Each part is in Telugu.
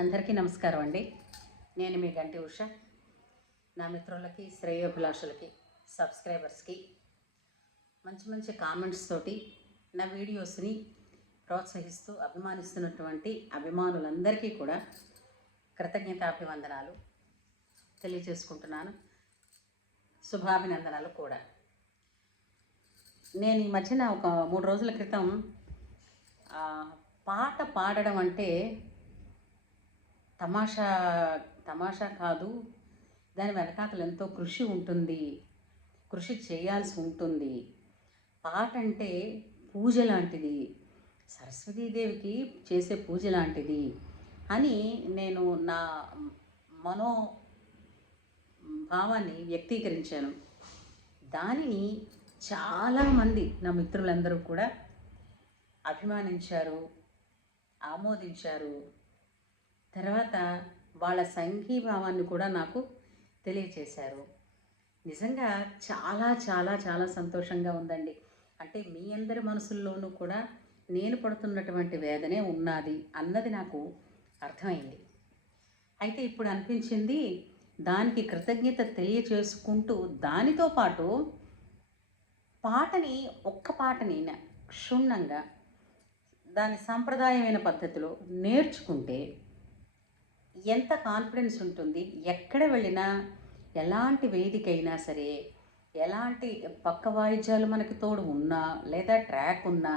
అందరికీ నమస్కారం అండి. నేను మీ గంటి ఉష. నా మిత్రులకి, శ్రేయోభిలాషులకి, సబ్స్క్రైబర్స్కి మంచి మంచి కామెంట్స్ తోటి నా వీడియోస్ని ప్రోత్సహిస్తూ అభిమానిస్తున్నటువంటి అభిమానులందరికీ కూడా కృతజ్ఞతాభివందనాలు తెలియజేసుకుంటున్నాను. శుభాభినందనాలు కూడా. నేను ఈ మధ్యన ఒక 3 రోజుల క్రితం పాట పాడడం అంటే తమాషా తమాషా కాదు, దాని వెనకాతలు ఎంతో కృషి ఉంటుంది, కృషి చేయాల్సి ఉంటుంది. పాట అంటే పూజ లాంటిది, సరస్వతీదేవికి చేసే పూజ లాంటిది అని నేను నా మనోభావాన్ని వ్యక్తీకరించాను. దానిని చాలామంది నా మిత్రులందరూ కూడా అభిమానించారు, ఆమోదించారు. తర్వాత వాళ్ళ సంఘీభావాన్ని కూడా నాకు తెలియచేశారు. నిజంగా చాలా చాలా చాలా సంతోషంగా ఉందండి. అంటే మీ అందరి మనసుల్లోనూ కూడా నేను పడుతున్నటువంటి వేదనే ఉన్నది అన్నది నాకు అర్థమైంది. అయితే ఇప్పుడు అనిపించింది, దానికి కృతజ్ఞత తెలియచేసుకుంటూ దానితో పాటు ఒక్క పాటని క్షుణ్ణంగా దాని సాంప్రదాయమైన పద్ధతిలో నేర్చుకుంటే ఎంత కాన్ఫిడెన్స్ ఉంటుంది. ఎక్కడ వెళ్ళినా, ఎలాంటి వేదిక అయినా సరే, ఎలాంటి పక్క వాయిద్యాలు మనకి తోడు ఉన్నా, లేదా ట్రాక్ ఉన్నా,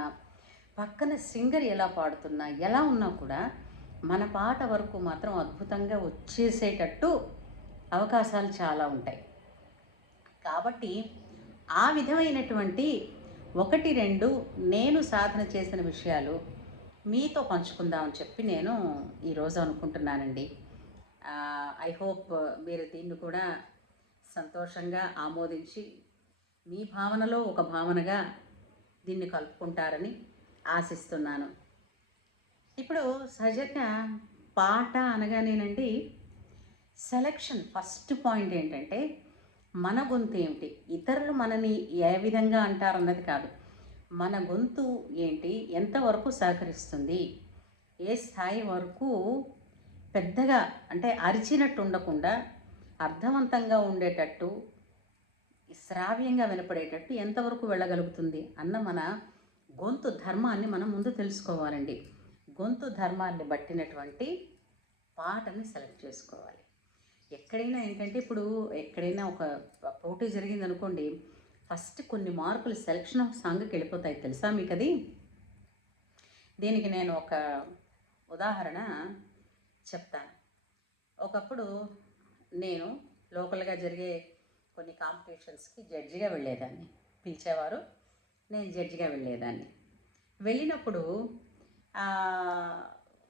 పక్కన సింగర్ ఎలా పాడుతున్నా, ఎలా ఉన్నా కూడా మన పాట వరకు మాత్రం అద్భుతంగా వచ్చేసేటట్టు అవకాశాలు చాలా ఉంటాయి. కాబట్టి ఆ విధమైనటువంటి 1-2 నేను సాధన చేసిన విషయాలు మీతో పంచుకుందామని చెప్పి నేను ఈరోజు అనుకుంటున్నానండి. ఐ హోప్ మీరు దీన్ని కూడా సంతోషంగా ఆమోదించి మీ భావనలో ఒక భావనగా దీన్ని కలుపుకుంటారని ఆశిస్తున్నాను. ఇప్పుడు సహజంగా పాట అనగానేనండి, సెలెక్షన్ ఫస్ట్ పాయింట్ ఏంటంటే మన గొంతు ఏమిటి, ఇతరులు మనని ఏ విధంగా అంటారన్నది కాదు, మన గొంతు ఏంటి, ఎంతవరకు సహకరిస్తుంది, ఏ స్థాయి వరకు పెద్దగా అంటే అరిచినట్టు ఉండకుండా అర్థవంతంగా ఉండేటట్టు, శ్రావ్యంగా వినపడేటట్టు ఎంతవరకు వెళ్ళగలుగుతుంది అన్న మన గొంతు ధర్మాన్ని మనం ముందు తెలుసుకోవాలండి. గొంతు ధర్మాన్ని బట్టినటువంటి పాటని సెలెక్ట్ చేసుకోవాలి. ఎక్కడైనా ఏంటంటే, ఇప్పుడు ఎక్కడైనా ఒక పోటీ జరిగిందనుకోండి, ఫస్ట్ కొన్ని మార్కులు సెలెక్షన్ ఆఫ్ సాంగ్కి వెళ్ళిపోతాయి. తెలుసా మీకు అది? దీనికి నేను ఒక ఉదాహరణ చెప్తాను. ఒకప్పుడు నేను లోకల్గా జరిగే కొన్ని కాంపిటీషన్స్కి జడ్జిగా వెళ్ళేదాన్ని. పిలిచేవారు, నేను జడ్జిగా వెళ్ళేదాన్ని. వెళ్ళినప్పుడు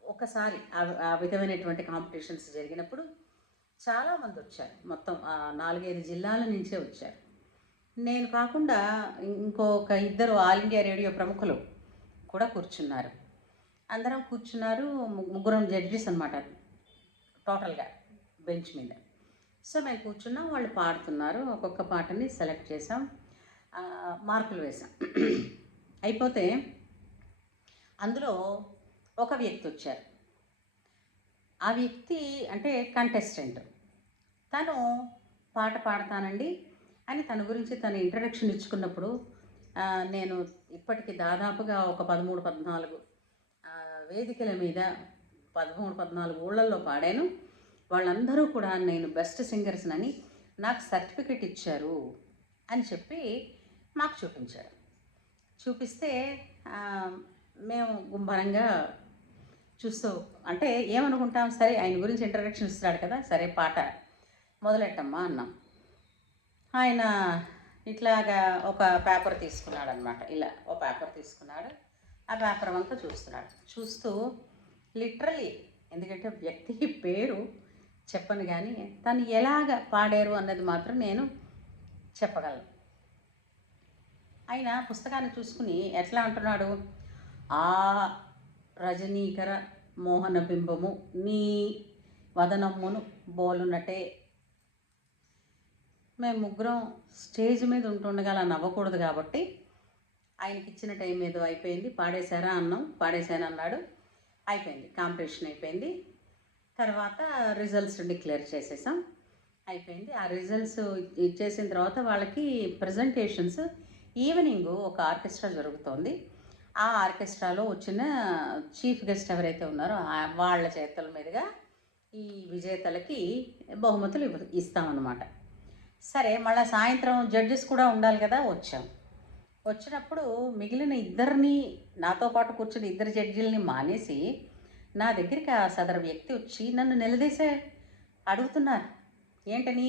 ఒకసారి ఆ విధమైనటువంటి కాంపిటీషన్స్ జరిగినప్పుడు చాలామంది వచ్చారు. మొత్తం 4-5 జిల్లాల నుంచే వచ్చారు. నేను కాకుండా ఇంకొక 2 ఆల్ ఇండియా రేడియో ప్రముఖులు కూడా కూర్చున్నారు. అందరం కూర్చున్నారు. ముగ్గురం జడ్జెస్ అనమాట టోటల్గా బెంచ్ మీద. సో మేము కూర్చున్నాం, వాళ్ళు పాడుతున్నారు. ఒక్కొక్క పాటని సెలెక్ట్ చేసాం, మార్కులు వేసాం. అయిపోతే అందులో ఒక వ్యక్తి వచ్చారు. ఆ వ్యక్తి అంటే కంటెస్టెంట్. తను పాట పాడతానండి అని తన గురించి తను ఇంట్రడక్షన్ ఇచ్చుకున్నప్పుడు, నేను ఇప్పటికి దాదాపుగా ఒక 13-14 వేదికల మీద 13-14 ఊళ్ళల్లో పాడాను. వాళ్ళందరూ కూడా నేను బెస్ట్ సింగర్స్నని నాకు సర్టిఫికెట్ ఇచ్చారు అని చెప్పి మాకు చూపించారు. చూపిస్తే మేము గుంభరంగా చూస్తూ అంటే ఏమనుకుంటాం, సరే ఆయన గురించి ఇంట్రడక్షన్ ఇస్తున్నాడు కదా, సరే పాట మొదలెట్టమ్మా అన్నాం. ఆయన ఇట్లాగా ఒక పేపర్ తీసుకున్నాడు అనమాట. ఇలా ఒక పేపర్ తీసుకున్నాడు. ఆ పేపర్ అంతా చూస్తున్నాడు. చూస్తూ లిటరలీ, ఎందుకంటే వ్యక్తికి పేరు చెప్పను కానీ తను ఎలాగ పాడారు అన్నది మాత్రం నేను చెప్పగలను. ఆయన పుస్తకాన్ని చూసుకుని ఎట్లా అంటున్నాడు, ఆ రజనీకర మోహన బింబము నీ వదనమ్మును బోలునటే. మేము ముగ్గురం స్టేజ్ మీద ఉంటుండగా అలా నవ్వకూడదు కాబట్టి ఆయనకి ఇచ్చిన టైం ఏదో అయిపోయింది. పాడేశారా అన్నాం. పాడేశాను అన్నాడు. అయిపోయింది, కాంపిటీషన్ అయిపోయింది. తర్వాత రిజల్ట్స్ డిక్లేర్ చేసేసాం. అయిపోయింది. ఆ రిజల్ట్స్ ఇచ్చేసిన తర్వాత వాళ్ళకి ప్రజెంటేషన్స్ ఈవినింగ్ ఒక ఆర్కెస్ట్రా జరుగుతోంది. ఆ ఆర్కెస్ట్రాలో వచ్చిన చీఫ్ గెస్ట్ ఎవరైతే ఉన్నారో వాళ్ళ చేతుల మీదుగా ఈ విజేతలకి బహుమతులు ఇస్తామన్నమాట. సరే, మళ్ళీ సాయంత్రం జడ్జెస్ కూడా ఉండాలి కదా, వచ్చాం. వచ్చినప్పుడు మిగిలిన ఇద్దరిని, నాతో పాటు కూర్చుని ఇద్దరు జడ్జీలని మానేసి నా దగ్గరికి ఆ సదరు వ్యక్తి వచ్చి నన్ను నిలదీసే అడుగుతున్నారు. ఏంటని,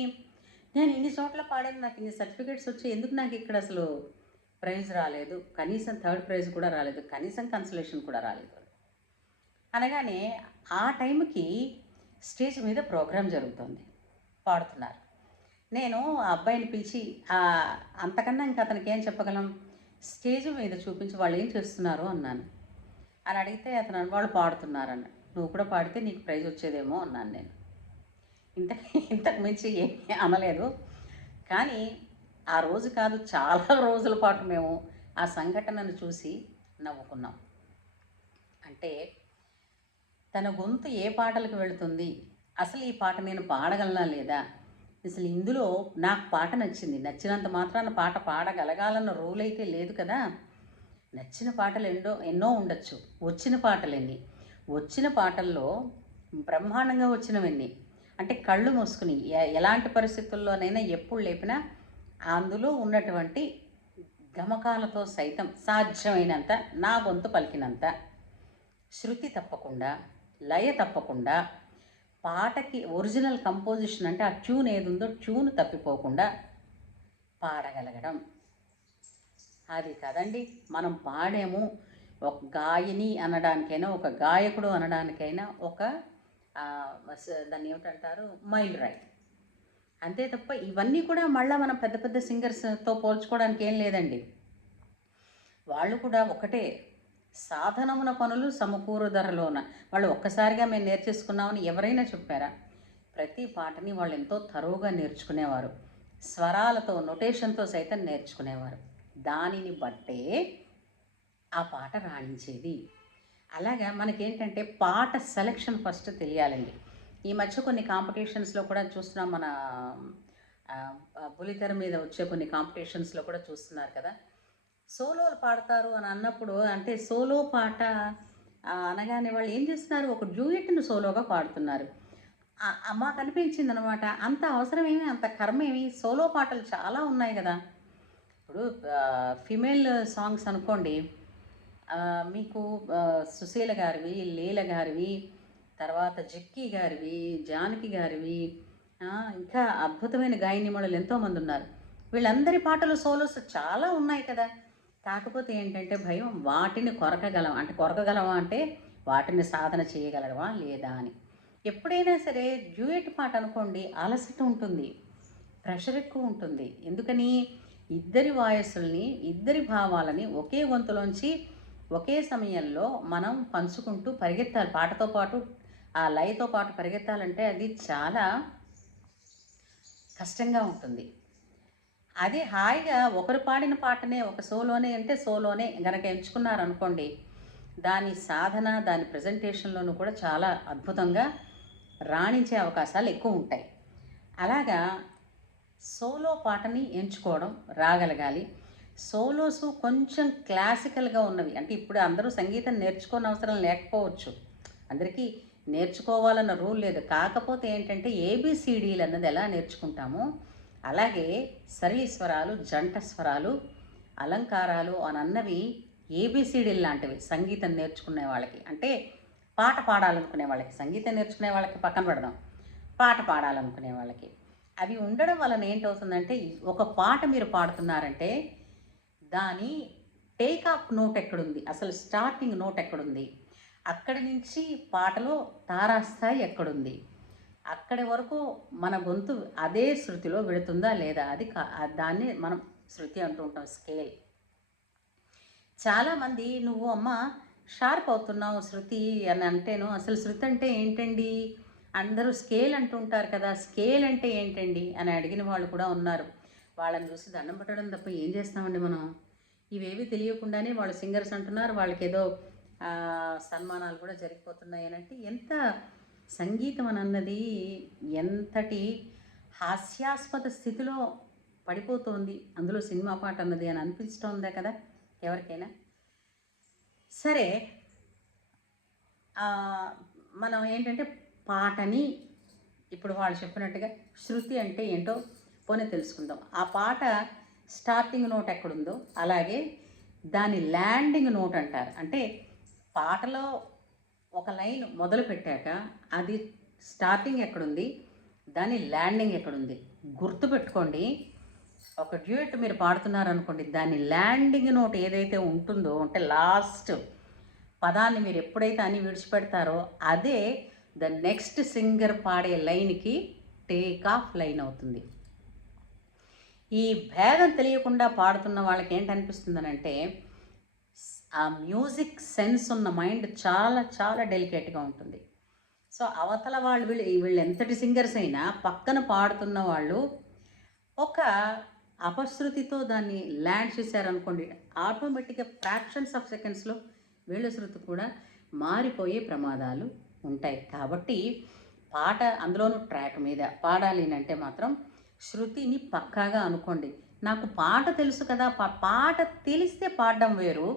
నేను ఇన్ని చోట్ల పాడాను, నాకు ఇన్ని సర్టిఫికేట్స్ వచ్చి, ఎందుకు నాకు ఇక్కడ అసలు ప్రైజ్ రాలేదు, కనీసం థర్డ్ ప్రైజ్ కూడా రాలేదు, కనీసం కన్సలేషన్ కూడా రాలేదు అనగానే ఆ టైంకి స్టేజ్ మీద ప్రోగ్రాం జరుగుతుంది, పాడుతున్నారు. నేను ఆ అబ్బాయిని పిలిచి అంతకన్నా ఇంకా అతనికి ఏం చెప్పగలం, స్టేజ్ మీద చూపించి వాళ్ళు ఏం చేస్తున్నారు అన్నాను. అని అడిగితే అతను వాళ్ళు పాడుతున్నారన్న, నువ్వు కూడా పాడితే నీకు ప్రైజ్ వచ్చేదేమో అన్నాను నేను. ఇంతకు మించి ఏమీ అనలేదు. కానీ ఆ రోజు కాదు, చాలా రోజుల పాటు మేము ఆ సంఘటనను చూసి నవ్వుకున్నాం. అంటే తన గొంతు ఏ పాటలకు వెళుతుంది, అసలు ఈ పాట నేను పాడగలనా లేదా, అసలు ఇందులో నాకు పాట నచ్చింది, నచ్చినంత మాత్రాన పాట పాడగలగాలన్న రూల్ అయితే లేదు కదా. నచ్చిన పాటలు ఎన్నో ఉండొచ్చు, వచ్చిన పాటలు ఎన్ని, వచ్చిన పాటల్లో బ్రహ్మాండంగా వచ్చినవన్నీ, అంటే కళ్ళు మూసుకుని ఎలాంటి పరిస్థితుల్లోనైనా ఎప్పుడు లేపినా అందులో ఉన్నటువంటి గమకాలతో సైతం సాధ్యమైనంత నా గొంతు పలికినంత, శృతి తప్పకుండా, లయ తప్పకుండా, పాటకి ఒరిజినల్ కంపోజిషన్ అంటే ఆ ట్యూన్ ఏది ఉందో ట్యూన్ తప్పిపోకుండా పాడగలగడం. అది కదండి మనం పాడాము. ఒక గాయని అనడానికైనా, ఒక గాయకుడు అనడానికైనా ఒక దాన్ని ఏమిటంటారు, మైల్ రాయి. అంతే తప్ప ఇవన్నీ కూడా మళ్ళీ మనం పెద్ద పెద్ద సింగర్స్తో పోల్చుకోవడానికి ఏం లేదండి. వాళ్ళు కూడా ఒకటే, సాధనమున పనులు సమకూరు ధరలోన. వాళ్ళు ఒక్కసారిగా మేము నేర్చేసుకున్నామని ఎవరైనా చెప్పారా? ప్రతి పాటని వాళ్ళు ఎంతో తరువుగా నేర్చుకునేవారు, స్వరాలతో, నొటేషన్తో సైతం నేర్చుకునేవారు. దానిని బట్టే ఆ పాట రాణించేది. అలాగా మనకేంటంటే పాట సెలెక్షన్ ఫస్ట్ తెలియాలండి. ఈ మధ్య కొన్ని కాంపిటీషన్స్లో కూడా చూస్తున్నాం, మన బుల్లితెర మీద వచ్చే కొన్ని కాంపిటీషన్స్లో కూడా చూస్తున్నారు కదా, సోలోలు పాడతారు అని అన్నప్పుడు, అంటే సోలో పాట అనగానే వాళ్ళు ఏం చేస్తున్నారు, ఒక డ్యూయెట్ను సోలోగా పాడుతున్నారు. మాకు అనిపించింది అనమాట, అంత అవసరమేమి, అంత కర్మేమి, సోలో పాటలు చాలా ఉన్నాయి కదా. ఇప్పుడు ఫిమేల్ సాంగ్స్ అనుకోండి, మీకు సుశీల గారివి, లీల గారివి, తర్వాత జిక్కీ గారివి, జానకి గారివి, ఇంకా అద్భుతమైన గాయనిమణులు ఎంతోమంది ఉన్నారు. వీళ్ళందరి పాటలు సోలోస్ చాలా ఉన్నాయి కదా. కాకపోతే ఏంటంటే భయం, వాటిని కొరకగలమా అంటే వాటిని సాధన చేయగలవా లేదా అని. ఎప్పుడైనా సరే డ్యూయెట్ పాట అనుకోండి, అలసట ఉంటుంది, ప్రెషర్ ఎక్కువ ఉంటుంది. ఎందుకని, ఇద్దరి వాయస్సుల్ని, ఇద్దరి భావాలని ఒకే గొంతులోంచి ఒకే సమయంలో మనం పంచుకుంటూ పరిగెత్తాలి. పాటతో పాటు ఆ లయతో పాటు పరిగెత్తాలంటే అది చాలా కష్టంగా ఉంటుంది. అది హాయిగా ఒకరు పాడిన పాటనే, ఒక సోలోనే అంటే సోలోనే గనక ఎంచుకున్నారనుకోండి, దాని సాధన, దాని ప్రజెంటేషన్లోనూ కూడా చాలా అద్భుతంగా రాణించే అవకాశాలు ఎక్కువ ఉంటాయి. అలాగా సోలో పాటని ఎంచుకోవడం రాగలగాలి. సోలోసు కొంచెం క్లాసికల్గా ఉన్నవి, అంటే ఇప్పుడు అందరూ సంగీతం నేర్చుకోని అవసరం లేకపోవచ్చు, అందరికీ నేర్చుకోవాలన్న రూల్ లేదు. కాకపోతే ఏంటంటే ఏబిసిడీలు అన్నది ఎలా నేర్చుకుంటామో అలాగే సరళి స్వరాలు, జంట స్వరాలు, అలంకారాలు అని అన్నవి ఏబిసిడీలు లాంటివి సంగీతం నేర్చుకునే వాళ్ళకి. అంటే పాట పాడాలనుకునే వాళ్ళకి, సంగీతం నేర్చుకునే వాళ్ళకి పక్కన పెడదాం, పాట పాడాలనుకునే వాళ్ళకి అవి ఉండడం వలన ఏంటవుతుందంటే, ఒక పాట మీరు పాడుతున్నారంటే దాని టేకాఫ్ నోట్ ఎక్కడుంది, అసలు స్టార్టింగ్ నోట్ ఎక్కడుంది, అక్కడి నుంచి పాటలో తారాస్థాయి ఎక్కడుంది, అక్కడి వరకు మన గొంతు అదే శృతిలో వెళుతుందా లేదా, అది దాన్ని మనం శృతి అంటూ ఉంటాం, స్కేల్. చాలామంది నువ్వు అమ్మ షార్ప్ అవుతున్నావు శృతి అని అంటేను, అసలు శృతి అంటే ఏంటండి, అందరూ స్కేల్ అంటుంటారు కదా, స్కేల్ అంటే ఏంటండి అని అడిగిన వాళ్ళు కూడా ఉన్నారు. వాళ్ళని చూసి దండం పెట్టడం తప్ప ఏం చేస్తామండి మనం. ఇవేవి తెలియకుండానే వాళ్ళు సింగర్స్ అంటున్నారు, వాళ్ళకి ఏదో సన్మానాలు కూడా జరిగిపోతున్నాయి అని అంటే ఎంత సంగీతం అన్నది ఎంతటి హాస్యాస్పద స్థితిలో పడిపోతోంది అందులో సినిమా పాట అన్నది అని అనిపిస్తోందే కదా ఎవరికైనా. సరే, మనం ఏంటంటే పాటని ఇప్పుడు వాళ్ళు చెప్పినట్టుగా శృతి అంటే ఏంటో పోనీ తెలుసుకుందాం. ఆ పాట స్టార్టింగ్ నోట్ ఎక్కడుందో అలాగే దాని ల్యాండింగ్ నోట్ అంటారు. అంటే పాటలో ఒక లైన్ మొదలు పెట్టాక అది స్టార్టింగ్ ఎక్కడుంది, దాని ల్యాండింగ్ ఎక్కడుంది గుర్తుపెట్టుకోండి. ఒక డ్యూయట్ మీరు పాడుతున్నారనుకోండి, దాని ల్యాండింగ్ నోట్ ఏదైతే ఉంటుందో అంటే లాస్ట్ పదాన్ని మీరు ఎప్పుడైతే అని విడిచిపెడతారో అదే ద నెక్స్ట్ సింగర్ పాడే లైన్కి టేక్ ఆఫ్ లైన్ అవుతుంది. ఈ భేదం తెలియకుండా పాడుతున్న వాళ్ళకి ఏంటనిపిస్తుందనంటే ఆ మ్యూజిక్ సెన్స్ ఉన్న మైండ్ చాలా చాలా డెలికేట్గా ఉంటుంది. సో అవతల వాళ్ళు వీళ్ళు ఎంతటి సింగర్స్ అయినా పక్కన పాడుతున్న వాళ్ళు ఒక అపశృతితో దాన్ని ల్యాండ్ చేశారనుకోండి, ఆటోమేటిక్గా ఫ్రాక్షన్స్ ఆఫ్ సెకండ్స్లో వీళ్ళ శృతి కూడా మారిపోయే ప్రమాదాలు ఉంటాయి. కాబట్టి పాట అందులోనూ ట్రాక్ మీద పాడాలి అంటే మాత్రం శృతిని పక్కాగా అనుకోండి. నాకు పాట తెలుసు కదా, పాట తెలిస్తే పాడడం వేరు,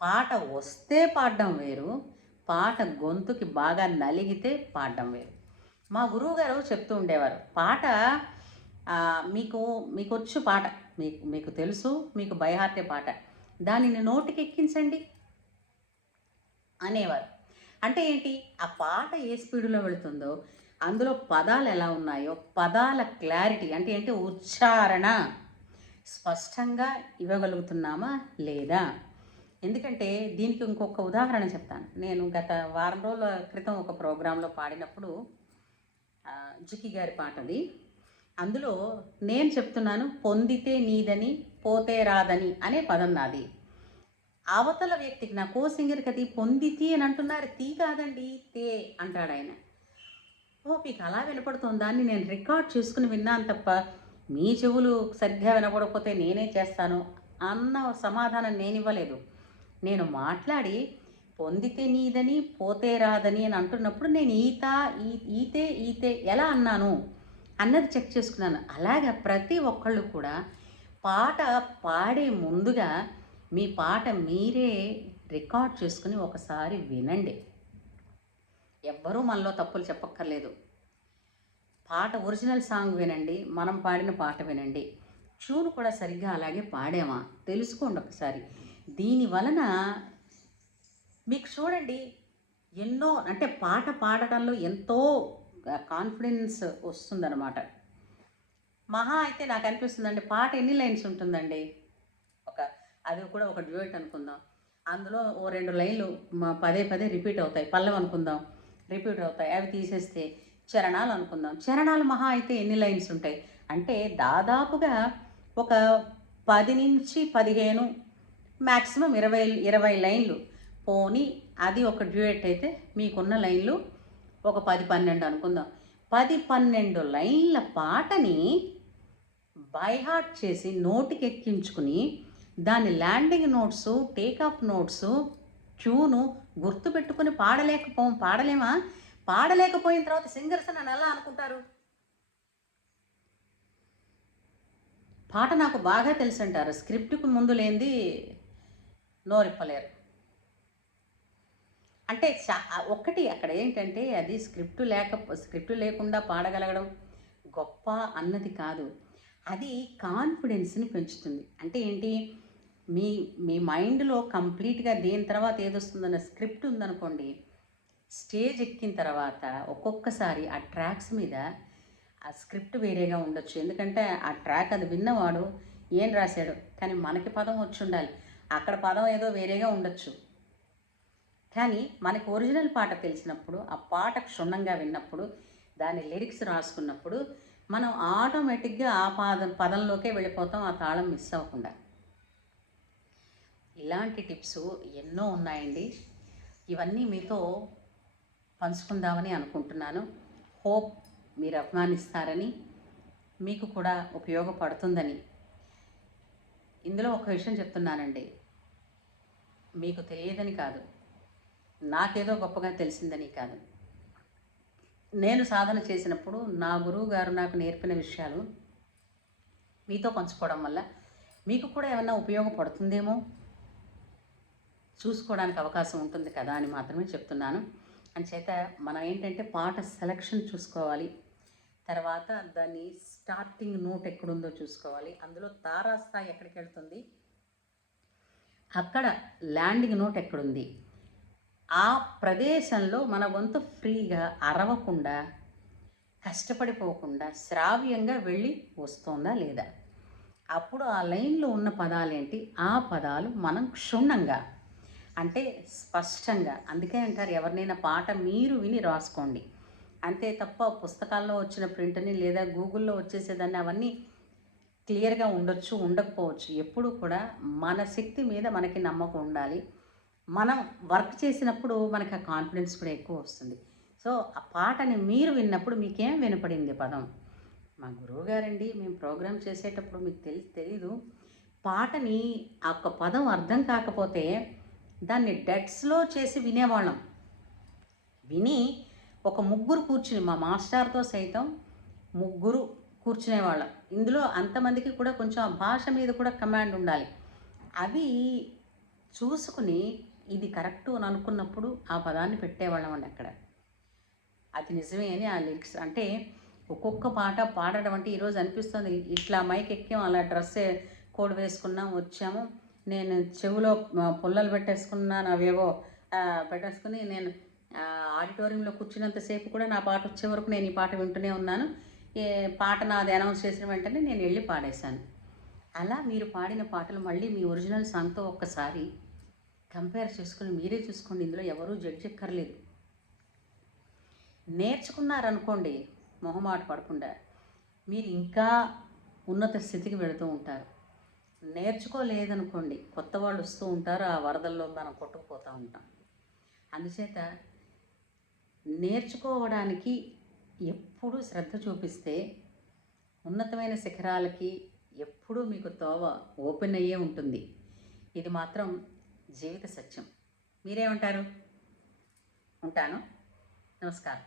పాట వస్తే పాడడం వేరు, పాట గొంతుకి బాగా నలిగితే పాడడం వేరు. మా గురువుగారు చెప్తూ ఉండేవారు, పాట మీకు వచ్చు పాట మీకు తెలుసు, మీకు బైహార్టే పాట, దానిని నోటికి ఎక్కించండి అనేవారు. అంటే ఏంటి, ఆ పాట ఏ స్పీడులో వెళుతుందో అందులో పదాలు ఎలా ఉన్నాయో పదాల క్లారిటీ అంటే ఏంటి, ఉచ్చారణ స్పష్టంగా ఇవ్వగలుగుతున్నామా లేదా. ఎందుకంటే దీనికి ఇంకొక ఉదాహరణ చెప్తాను. నేను గత వారం రోజుల క్రితం ఒక ప్రోగ్రాంలో పాడినప్పుడు జుకి గారి పాటది, అందులో నేను చెప్తున్నాను పొందితే నీదని పోతే రాదని అనే పదం నాది. అవతల వ్యక్తికి నా కో సింగర్కి అది పొందితి అని అంటున్నారు, తీ కాదండి తే అంటాడు ఆయన. మీకు అలా వినపడుతుంది, దాన్ని నేను రికార్డ్ చేసుకుని విన్నాను తప్ప మీ చెవులు సరిగ్గా వినపడకపోతే నేనే చేస్తాను అన్న సమాధానం నేను ఇవ్వలేదు. నేను మాట్లాడి పొందితే నీదని పోతే రాదని అని అంటున్నప్పుడు నేను ఈతే ఎలా అన్నాను అన్నది చెక్ చేసుకున్నాను. అలాగా ప్రతి ఒక్కళ్ళు కూడా పాట పాడే ముందుగా మీ పాట మీరే రికార్డ్ చేసుకుని ఒకసారి వినండి. ఎవ్వరూ మనలో తప్పులు చెప్పక్కర్లేదు. పాట ఒరిజినల్ సాంగ్ వినండి, మనం పాడిన పాట వినండి, ట్యూన్ కూడా సరిగ్గా అలాగే పాడామా తెలుసుకోండి ఒకసారి. దీని వలన మీకు చూడండి ఎన్నో అంటే పాట పాడటంలో ఎంతో కాన్ఫిడెన్స్ వస్తుందన్నమాట. మహా అయితే నాకు అనిపిస్తుందండి, పాట ఎన్ని లైన్స్ ఉంటుందండి, అది కూడా ఒక డ్యూయట్ అనుకుందాం, అందులో ఓ 2 లైన్లు పదే రిపీట్ అవుతాయి, పల్లవి అనుకుందాం రిపీట్ అవుతాయి, అవి తీసేస్తే చరణాలు అనుకుందాం, చరణాలు మహా అయితే ఎన్ని లైన్స్ ఉంటాయి అంటే దాదాపుగా ఒక 10 నుంచి 15 మ్యాక్సిమం 20 లైన్లు. పోనీ అది ఒక డ్యూయట్ అయితే మీకున్న లైన్లు ఒక 10-12 అనుకుందాం. 10-12 లైన్ల పాటని బైహార్ట్ చేసి నోటికి ఎక్కించుకుని దాని landing notes, takeoff notes, tune గుర్తుపెట్టుకుని పాడలేమా? పాడలేకపోయిన తర్వాత సింగర్స్ నన్ను ఎలా అనుకుంటారు? పాట నాకు బాగా తెలుసు అంటారు, స్క్రిప్ట్కు ముందు లేనిది నోరిప్పలేరు. అంటే ఒక్కటి అక్కడ ఏంటంటే అది స్క్రిప్ట్ లేకుండా పాడగలగడం గొప్ప అన్నది కాదు, అది కాన్ఫిడెన్స్ని పెంచుతుంది. అంటే ఏంటి, మీ మైండ్లో కంప్లీట్గా దేని తర్వాత ఏదొస్తుందన్న స్క్రిప్ట్ ఉందనుకోండి, స్టేజ్ ఎక్కిన తర్వాత ఒక్కొక్కసారి ఆ ట్రాక్స్ మీద ఆ స్క్రిప్ట్ వేరేగా ఉండొచ్చు. ఎందుకంటే ఆ ట్రాక్ అది విన్నవాడు ఏం రాశాడు, కానీ మనకి పదం వచ్చి ఉండాలి, అక్కడ పదం ఏదో వేరేగా ఉండొచ్చు. కానీ మనకి ఒరిజినల్ పాట తెలిసినప్పుడు, ఆ పాట క్షుణ్ణంగా విన్నప్పుడు, దాని లిరిక్స్ రాసుకున్నప్పుడు మనం ఆటోమేటిక్గా ఆ పదంలోకే వెళ్ళిపోతాం, ఆ తాళం మిస్ అవ్వకుండా. ఇలాంటి టిప్స్ ఎన్నో ఉన్నాయండి, ఇవన్నీ మీతో పంచుకుందామని అనుకుంటున్నాను. హోప్ మీరు అభిమానిస్తారని, మీకు కూడా ఉపయోగపడుతుందని. ఇందులో ఒక విషయం చెప్తున్నానండి, మీకు తెలియదని కాదు, నాకేదో గొప్పగా తెలిసిందని కాదు, నేను సాధన చేసినప్పుడు నా గురువు గారు నాకు నేర్పిన విషయాలు మీతో పంచుకోవడం వల్ల మీకు కూడా ఏమన్నా ఉపయోగపడుతుందేమో చూసుకోవడానికి అవకాశం ఉంటుంది కదా అని మాత్రమే చెప్తున్నాను. అంచేత మనం ఏంటంటే పాట సెలక్షన్ చూసుకోవాలి, తర్వాత దాన్ని స్టార్టింగ్ నోట్ ఎక్కడుందో చూసుకోవాలి, అందులో తారాస్థాయి ఎక్కడికి వెళ్తుంది, అక్కడ ల్యాండింగ్ నోట్ ఎక్కడుంది, ఆ ప్రదేశంలో మన వంతు ఫ్రీగా అరవకుండా కష్టపడిపోకుండా శ్రావ్యంగా వెళ్ళి వస్తుందా లేదా, అప్పుడు ఆ లైన్లో ఉన్న పదాలేంటి, ఆ పదాలు మనం క్షుణ్ణంగా అంటే స్పష్టంగా, అందుకే అంటారు ఎవరినైనా పాట మీరు విని రాసుకోండి, అంతే తప్ప పుస్తకాల్లో వచ్చిన ప్రింట్ని లేదా గూగుల్లో వచ్చేసేదాన్ని అవన్నీ క్లియర్గా ఉండొచ్చు ఉండకపోవచ్చు. ఎప్పుడు కూడా మన శక్తి మీద మనకి నమ్మకం ఉండాలి. మనం వర్క్ చేసినప్పుడు మనకి ఆ కాన్ఫిడెన్స్ కూడా ఎక్కువ వస్తుంది. సో ఆ పాటని మీరు విన్నప్పుడు మీకేం వినపడింది పదం, మా గురువు గారండి మేము ప్రోగ్రామ్ చేసేటప్పుడు మీకు తెలీదు పాటని ఆ ఒక్క పదం అర్థం కాకపోతే దాన్ని డెట్స్లో చేసి వినేవాళ్ళం. విని ఒక ముగ్గురు కూర్చుని మా మాస్టర్తో సైతం ముగ్గురు కూర్చునేవాళ్ళం. ఇందులో అంతమందికి కూడా కొంచెం ఆ భాష మీద కూడా కమాండ్ ఉండాలి. అవి చూసుకుని ఇది కరెక్టు అని అనుకున్నప్పుడు ఆ పదాన్ని పెట్టేవాళ్ళం అండి అక్కడ. అది నిజమే అని ఆ లిరిక్స్ అంటే ఒక్కొక్క పాట పాడడం అంటే ఈరోజు అనిపిస్తుంది ఇట్లా మైక్ ఎక్కాం, అలా డ్రెస్ కోడ్ వేసుకున్నాం వచ్చాము, నేను చెవిలో పుల్లలు పెట్టేసుకున్నాను, అవేవో పెట్టేసుకుని నేను ఆడిటోరియంలో కూర్చున్నంతసేపు కూడా నా పాట వచ్చే వరకు నేను ఈ పాట వింటూనే ఉన్నాను. ఏ పాట నాది అనౌన్స్ చేసిన వెంటనే నేను వెళ్ళి పాడేశాను. అలా మీరు పాడిన పాటలు మళ్ళీ మీ ఒరిజినల్ సాంగ్తో ఒక్కసారి కంపేర్ చేసుకుని మీరే చూసుకోండి. ఇందులో ఎవరూ జడ్జ్ ఎక్కర్లేదు. నేర్చుకున్నారనుకోండి మొహమాట పడకుండా మీరు ఇంకా ఉన్నత స్థితికి వెళుతూ ఉంటారు. నేర్చుకోలేదనుకోండి కొత్త వాళ్ళు వస్తూ ఉంటారు, ఆ వరదల్లో మనం కొట్టుకుపోతూ ఉంటాం. అందుచేత నేర్చుకోవడానికి ఎప్పుడూ శ్రద్ధ చూపిస్తే ఉన్నతమైన శిఖరాలకి ఎప్పుడూ మీకు తోవ ఓపెన్ అయ్యే ఉంటుంది. ఇది మాత్రం జీవిత సత్యం. మీరేమంటారు? ఉంటాను. నమస్కారం.